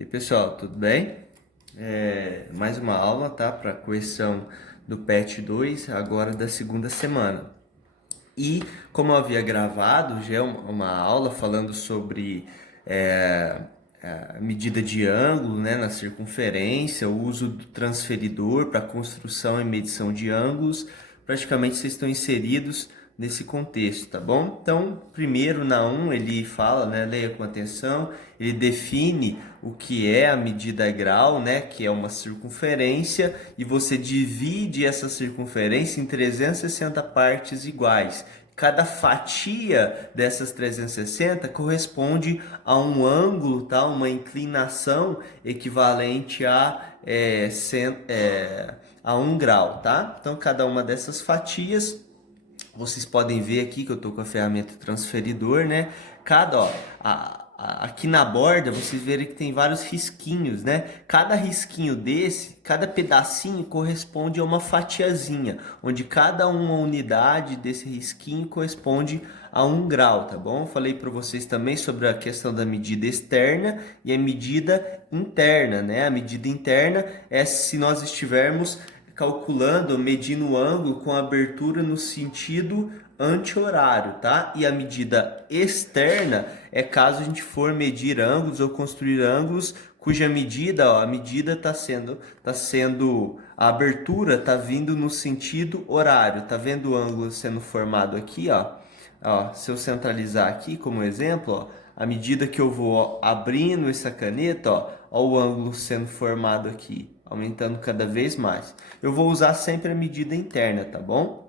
E pessoal, tudo bem? Mais uma aula, tá? Para correção do PET 2, agora da segunda semana. E como eu havia gravado, já é uma aula falando sobre é, a medida de ângulo, né, na circunferência, o uso do transferidor para construção e medição de ângulos. Praticamente vocês estão inseridos nesse contexto, tá bom? Então, primeiro na 1 ele fala, né, leia com atenção, ele define o que é a medida grau, né, que é uma circunferência, e você divide essa circunferência em 360 partes iguais. Cada fatia dessas 360 corresponde a um ângulo, tá? Uma inclinação equivalente a 1 grau, tá? Então, cada uma dessas fatias, vocês podem ver aqui que eu estou com a ferramenta transferidor, né? Aqui na borda, vocês verem que tem vários risquinhos, né? Cada risquinho desse, cada pedacinho corresponde a uma fatiazinha, onde cada uma unidade desse risquinho corresponde a 1 grau, tá bom? Eu falei para vocês também sobre a questão da medida externa e a medida interna, né? A medida interna é se nós estivermos calculando, medindo o ângulo com abertura no sentido anti-horário, tá? E a medida externa é caso a gente for medir ângulos ou construir ângulos cuja medida, ó, a medida a abertura está vindo no sentido horário. Tá vendo o ângulo sendo formado aqui, ó? Ó, se eu centralizar aqui como exemplo, ó, à medida que eu vou abrindo essa caneta, ó o ângulo sendo formado aqui, aumentando cada vez mais. Eu vou usar sempre a medida interna, tá bom?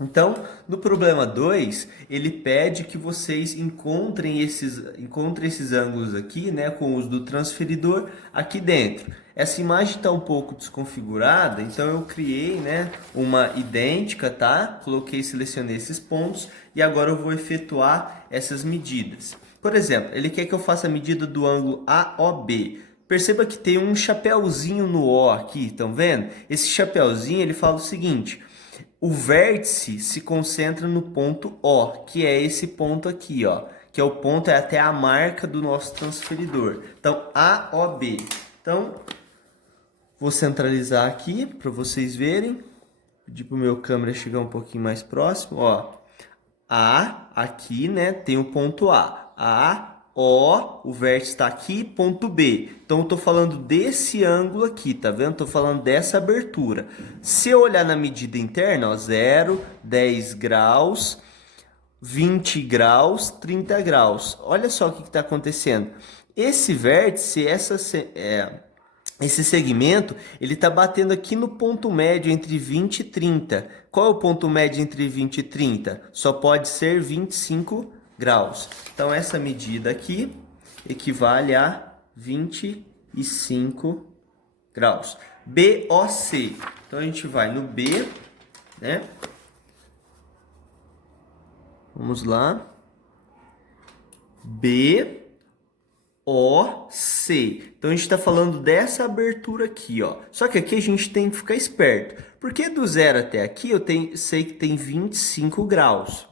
Então, no problema 2, ele pede que vocês encontrem esses ângulos aqui, né, com o uso do transferidor aqui dentro. Essa imagem está um pouco desconfigurada, então eu criei, né, uma idêntica, tá? Selecionei esses pontos e agora eu vou efetuar essas medidas. Por exemplo, ele quer que eu faça a medida do ângulo AOB. Perceba que tem um chapéuzinho no O aqui, estão vendo? Esse chapéuzinho, ele fala o seguinte: o vértice se concentra no ponto O, que é esse ponto aqui, ó, que é o ponto, é até a marca do nosso transferidor. Então, AOB. Então, vou centralizar aqui para vocês verem. Pedir para o meu câmera chegar um pouquinho mais próximo, ó. A, aqui, né, tem o ponto A, o vértice está aqui, ponto B. Então, eu estou falando desse ângulo aqui, tá vendo? Estou falando dessa abertura. Se eu olhar na medida interna, ó, 0, 10 graus, 20 graus, 30 graus. Olha só o que está acontecendo. Esse vértice, esse segmento, ele está batendo aqui no ponto médio entre 20 e 30. Qual é o ponto médio entre 20 e 30? Só pode ser 25 graus. Então, essa medida aqui equivale a 25 graus. BOC. Então, a gente vai no B, né? Vamos lá. BOC. Então, a gente está falando dessa abertura aqui, ó. Só que aqui a gente tem que ficar esperto. Porque do 0 até aqui sei que tem 25 graus.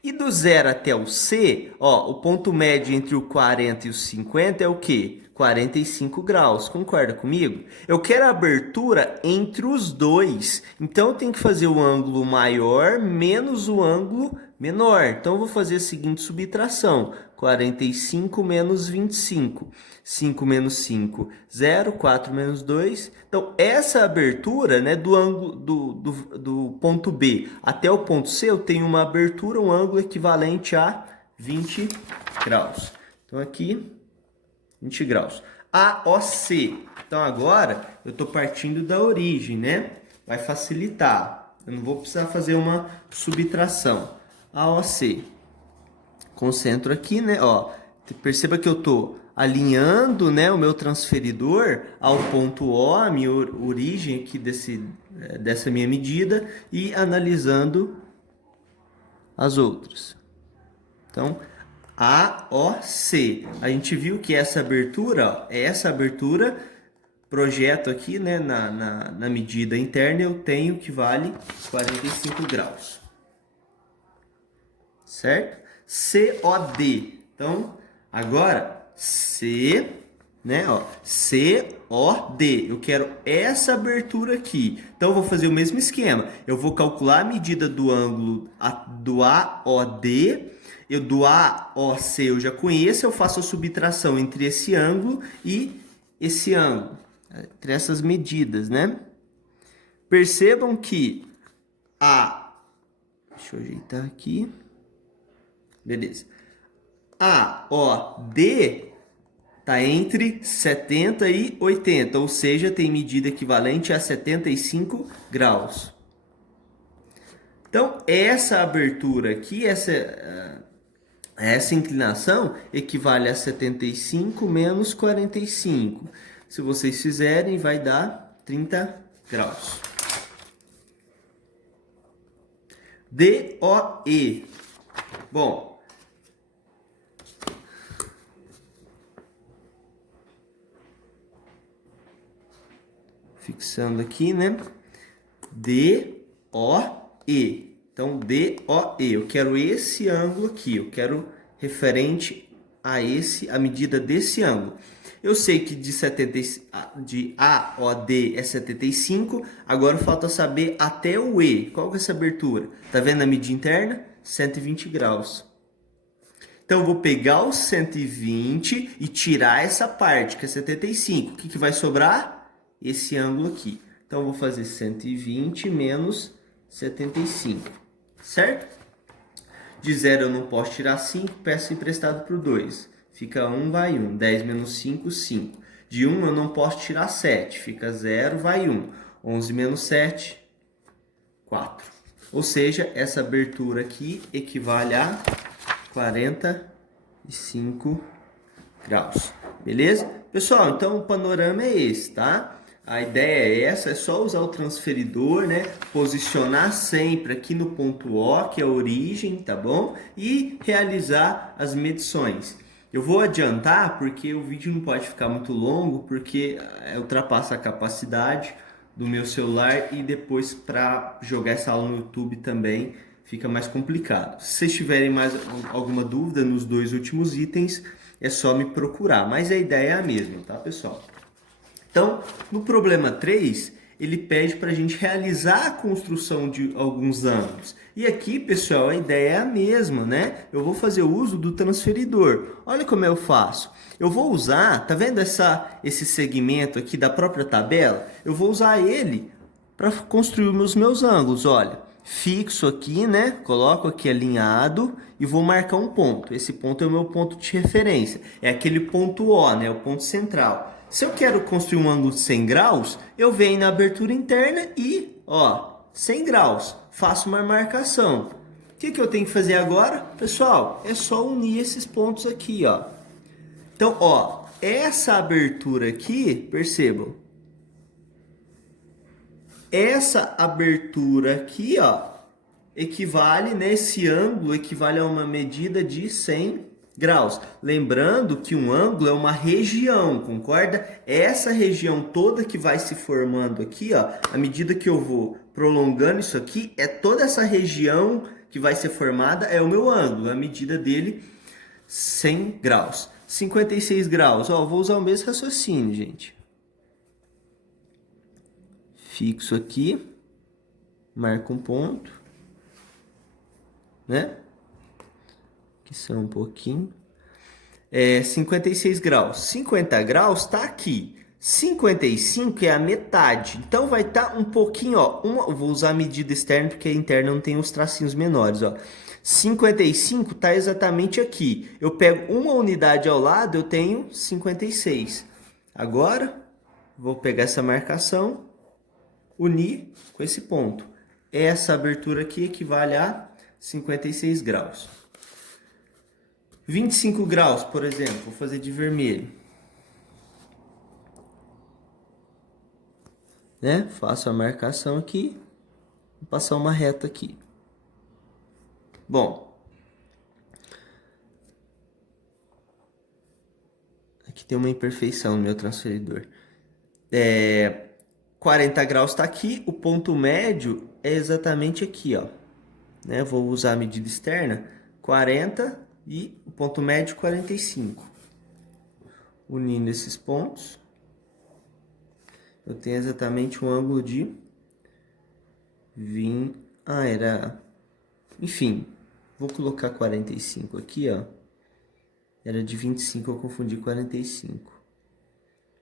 E do 0 até o C, ó, o ponto médio entre o 40 e o 50 é o quê? 45 graus. Concorda comigo? Eu quero a abertura entre os dois. Então, eu tenho que fazer o ângulo maior menos o ângulo menor. Então, eu vou fazer a seguinte subtração. 45 menos 25. 5 menos 5, 0. 4 menos 2. Então, essa abertura, né, do ângulo do ponto B até o ponto C, eu tenho uma abertura, um ângulo equivalente a 20 graus. Então, aqui, 20 graus. AOC. Então, agora, eu estou partindo da origem, né? Vai facilitar. Eu não vou precisar fazer uma subtração. AOC. Concentro aqui, né? Ó, perceba que eu estou alinhando, né, o meu transferidor ao ponto O, a minha origem aqui dessa minha medida, e analisando as outras. Então, AOC. A gente viu que essa abertura, ó, é essa abertura, projeto aqui, né, na medida interna, eu tenho que vale 45 graus. Certo? COD. Então, agora, C, né? Ó, COD. Eu quero essa abertura aqui. Então, eu vou fazer o mesmo esquema. Eu vou calcular a medida do ângulo do AOD. Do AOC eu já conheço. Eu faço a subtração entre esse ângulo e esse ângulo. Entre essas medidas, né? Percebam que deixa eu ajeitar aqui. Beleza. AOD está entre 70 e 80, ou seja, tem medida equivalente a 75 graus. Então, essa abertura aqui, essa inclinação equivale a 75 menos 45. Se vocês fizerem, vai dar 30 graus. DOE. Bom, fixando aqui, né? DOE. Então, DOE. Eu quero esse ângulo aqui. Eu quero referente a a medida desse ângulo. Eu sei que de AOD é 75. Agora falta saber até o E. Qual que é essa abertura? Tá vendo a medida interna? 120 graus. Então, eu vou pegar o 120 e tirar essa parte, que é 75. O que vai sobrar? Esse ângulo aqui. Então, eu vou fazer 120 menos 75. Certo? De 0 eu não posso tirar 5, peço emprestado para o 2. Fica 1, vai 1. 10 menos 5, 5. De 1 eu não posso tirar 7. Fica 0, vai 1. 11 menos 7, 4. Ou seja, essa abertura aqui equivale a 45 graus. Beleza? Pessoal, então o panorama é esse, tá? A ideia é essa, é só usar o transferidor, né? Posicionar sempre aqui no ponto O, que é a origem, tá bom? E realizar as medições. Eu vou adiantar porque o vídeo não pode ficar muito longo, porque ultrapassa a capacidade do meu celular e depois para jogar essa aula no YouTube também fica mais complicado. Se vocês tiverem mais alguma dúvida nos dois últimos itens, é só me procurar. Mas a ideia é a mesma, tá, pessoal? Então, no problema 3, ele pede para a gente realizar a construção de alguns ângulos. E aqui, pessoal, a ideia é a mesma, né? Eu vou fazer uso do transferidor. Olha como eu faço. Eu vou usar, tá vendo esse segmento aqui da própria tabela? Eu vou usar ele para construir os meus ângulos, olha. Fixo aqui, né? Coloco aqui alinhado e vou marcar um ponto. Esse ponto é o meu ponto de referência. É aquele ponto O, né? O ponto central. Se eu quero construir um ângulo de 100 graus, eu venho na abertura interna e, 100 graus. Faço uma marcação. O que eu tenho que fazer agora? Pessoal, é só unir esses pontos aqui, ó. Então, essa abertura aqui, percebam. Essa abertura aqui, equivale, nesse ângulo, equivale a uma medida de 100 graus. Lembrando que um ângulo é uma região, concorda? Essa região toda que vai se formando aqui, à medida que eu vou prolongando isso aqui, é toda essa região que vai ser formada, é o meu ângulo, a medida dele, 100 graus. 56 graus, vou usar o mesmo raciocínio, gente. Fixo aqui, marco um ponto, né? Que são um pouquinho. 56 graus. 50 graus está aqui. 55 é a metade. Então vai estar um pouquinho, vou usar a medida externa porque a interna não tem os tracinhos menores, 55 está exatamente aqui. Eu pego uma unidade ao lado, eu tenho 56. Agora, vou pegar essa marcação, unir com esse ponto. Essa abertura aqui equivale a 56 graus. 25 graus, por exemplo, vou fazer de vermelho. Né? Faço a marcação aqui, vou passar uma reta aqui. Bom, aqui tem uma imperfeição no meu transferidor. 40 graus está aqui, o ponto médio é exatamente aqui, né? Vou usar a medida externa, 40 e o ponto médio 45. unindo esses pontos, eu tenho exatamente um ângulo de 20... Enfim, vou colocar 45 aqui, ó. Era de 25, eu confundi 45.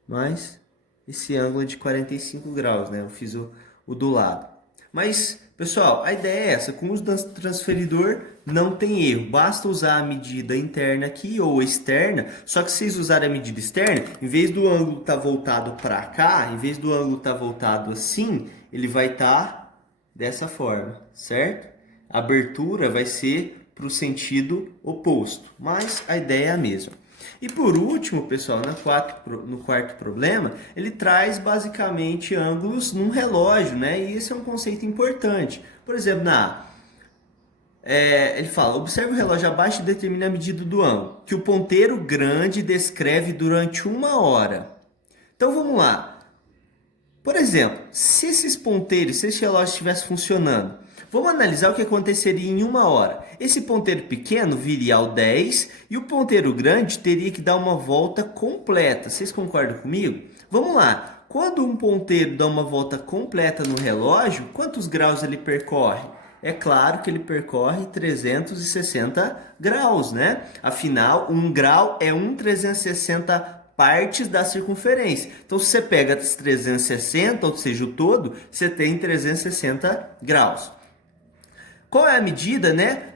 Mas esse ângulo é de 45 graus, né? Eu fiz o do lado. Mas, pessoal, a ideia é essa. Com o uso do transferidor, não tem erro. Basta usar a medida interna aqui ou externa. Só que se vocês usarem a medida externa, em vez do ângulo estar voltado para cá, em vez do ângulo estar voltado assim, ele vai estar dessa forma, certo? A abertura vai ser para o sentido oposto, mas a ideia é a mesma. E por último, pessoal, no quarto problema, ele traz basicamente ângulos num relógio, né? E esse é um conceito importante. Por exemplo, ele fala, observe o relógio abaixo e determine a medida do ângulo, que o ponteiro grande descreve durante 1 hora. Então vamos lá. Por exemplo, se esse relógio estivesse funcionando, vamos analisar o que aconteceria em 1 hora. Esse ponteiro pequeno viria ao 10 e o ponteiro grande teria que dar uma volta completa. Vocês concordam comigo? Vamos lá. Quando um ponteiro dá uma volta completa no relógio, quantos graus ele percorre? É claro que ele percorre 360 graus, né? Afinal, 1 grau é 1/360 partes da circunferência. Então, se você pega as 360, ou seja, o todo, você tem 360 graus. Qual é a medida, né,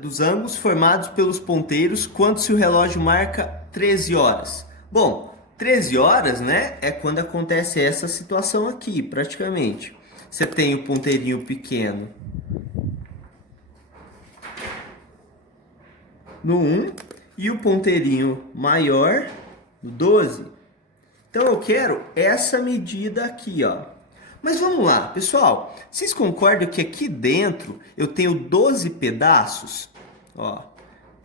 dos ângulos formados pelos ponteiros quando se o relógio marca 13 horas? Bom, 13 horas, né, é quando acontece essa situação aqui, praticamente. Você tem o ponteirinho pequeno no 1 e o ponteirinho maior no 12. Então eu quero essa medida aqui, ó. Mas vamos lá, pessoal. Vocês concordam que aqui dentro eu tenho 12 pedaços? Ó.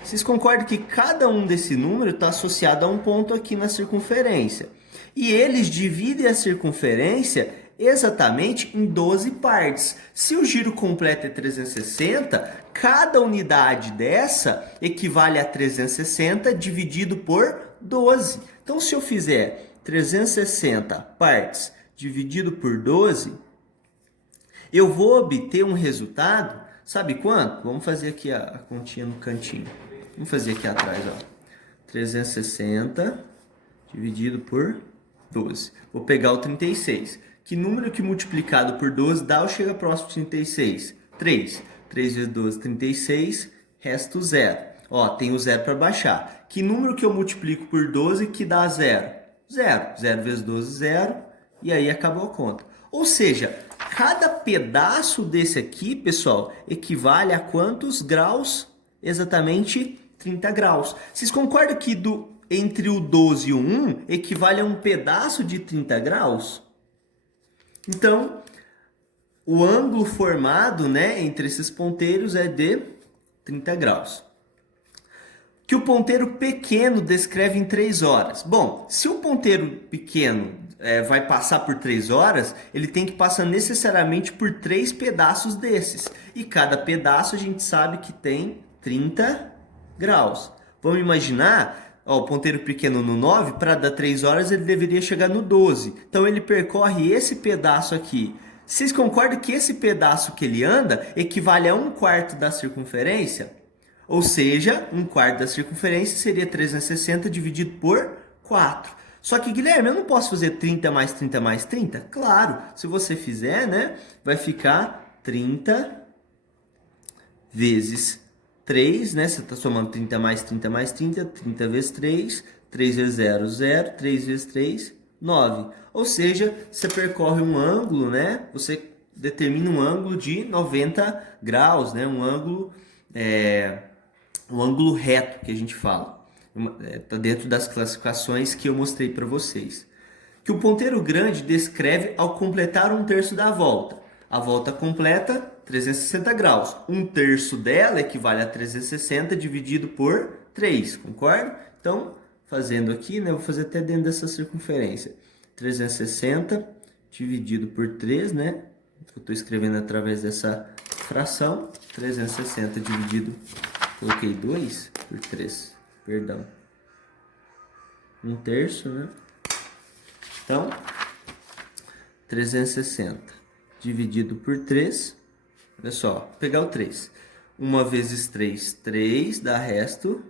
Vocês concordam que cada um desse número está associado a um ponto aqui na circunferência? E eles dividem a circunferência exatamente em 12 partes. Se o giro completo é 360, cada unidade dessa equivale a 360 dividido por 12. Então, se eu fizer 360 partes dividido por 12, eu vou obter um resultado, sabe quanto? Vamos fazer aqui a continha no cantinho. Vamos fazer aqui atrás, ó. 360 dividido por 12. Vou pegar o 36. Que número que multiplicado por 12 dá ou chega próximo de 36? 3. 3 vezes 12, 36. Resta o 0. Ó, tem o 0 para baixar. Que número que eu multiplico por 12 que dá 0? 0. 0 vezes 12, 0. E aí acabou a conta. Ou seja, cada pedaço desse aqui, pessoal, equivale a quantos graus? Exatamente 30 graus. Vocês concordam que entre o 12 e o 1 equivale a um pedaço de 30 graus? Então, o ângulo formado, né, entre esses ponteiros é de 30 graus. Que o ponteiro pequeno descreve em 3 horas. Bom, se o ponteiro pequeno vai passar por 3 horas, ele tem que passar necessariamente por 3 pedaços desses. E cada pedaço a gente sabe que tem 30 graus. Vamos imaginar, ó, o ponteiro pequeno no 9, para dar 3 horas ele deveria chegar no 12. Então ele percorre esse pedaço aqui. Vocês concordam que esse pedaço que ele anda equivale a 1/4 da circunferência? Ou seja, 1/4 da circunferência seria 360 dividido por 4. Só que, Guilherme, eu não posso fazer 30 mais 30 mais 30? Claro, se você fizer, né, vai ficar 30 vezes 3, né? Você está somando 30 mais 30 mais 30, 30 vezes 3, 3 vezes 0, 0, 3 vezes 3, 9. Ou seja, você percorre um ângulo, né? Você determina um ângulo de 90 graus, né? Um ângulo reto que a gente fala. Está dentro das classificações que eu mostrei para vocês. Que o ponteiro grande descreve ao completar 1/3 da volta. A volta completa, 360 graus. 1/3 dela equivale a 360 dividido por 3, concorda? Então, fazendo aqui, né, eu vou fazer até dentro dessa circunferência. 360 dividido por 3, né? Eu estou escrevendo através dessa fração. 360 dividido, coloquei 2 por 3, perdão. 1 terço, né? Então, 360 dividido por 3, olha só, vou pegar o 3. 1 vezes 3, 3, dá resto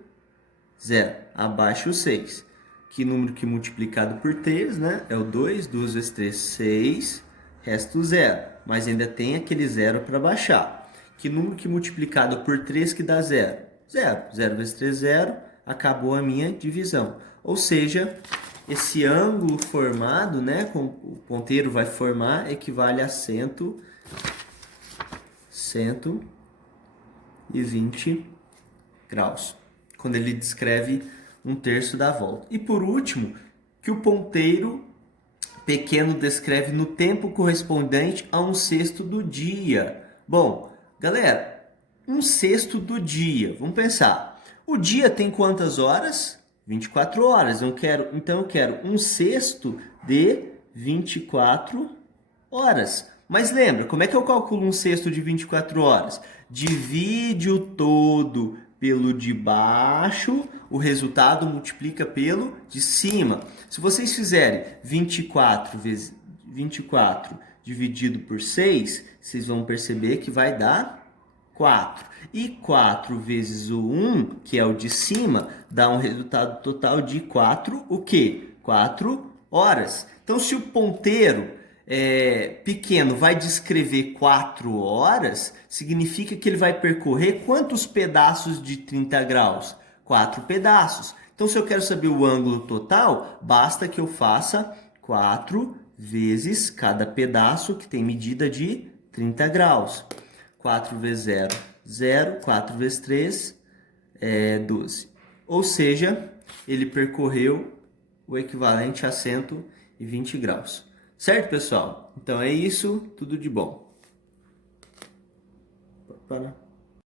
0. Abaixo o 6. Que número que multiplicado por 3, né? É o 2. 2 vezes 3, 6. Resto 0. Mas ainda tem aquele 0 para baixar. Que número que multiplicado por 3 que dá 0? 0. 0 vezes 3, 0. Acabou a minha divisão. Ou seja, esse ângulo formado, né, com o ponteiro vai formar, equivale a 120 graus, quando ele descreve 1 terço da volta. E por último, que o ponteiro pequeno descreve no tempo correspondente a 1/6 do dia. Bom, galera, 1/6 do dia, vamos pensar. O dia tem quantas horas? 24 horas. Então eu quero 1/6 de 24 horas. Mas lembra, como é que eu calculo 1/6 de 24 horas? Divide o todo pelo de baixo, o resultado multiplica pelo de cima. Se vocês fizerem 24 dividido por 6, vocês vão perceber que vai dar 4. E 4 vezes o 1, que é o de cima, dá um resultado total de 4, o quê? 4 horas. Então, se o ponteiro pequeno vai descrever 4 horas, significa que ele vai percorrer quantos pedaços de 30 graus? 4 pedaços. Então, se eu quero saber o ângulo total, basta que eu faça 4 vezes cada pedaço, que tem medida de 30 graus. 4 vezes 0, 0. 4 vezes 3, 12. Ou seja, ele percorreu o equivalente a 120 graus. Certo, pessoal? Então é isso. Tudo de bom.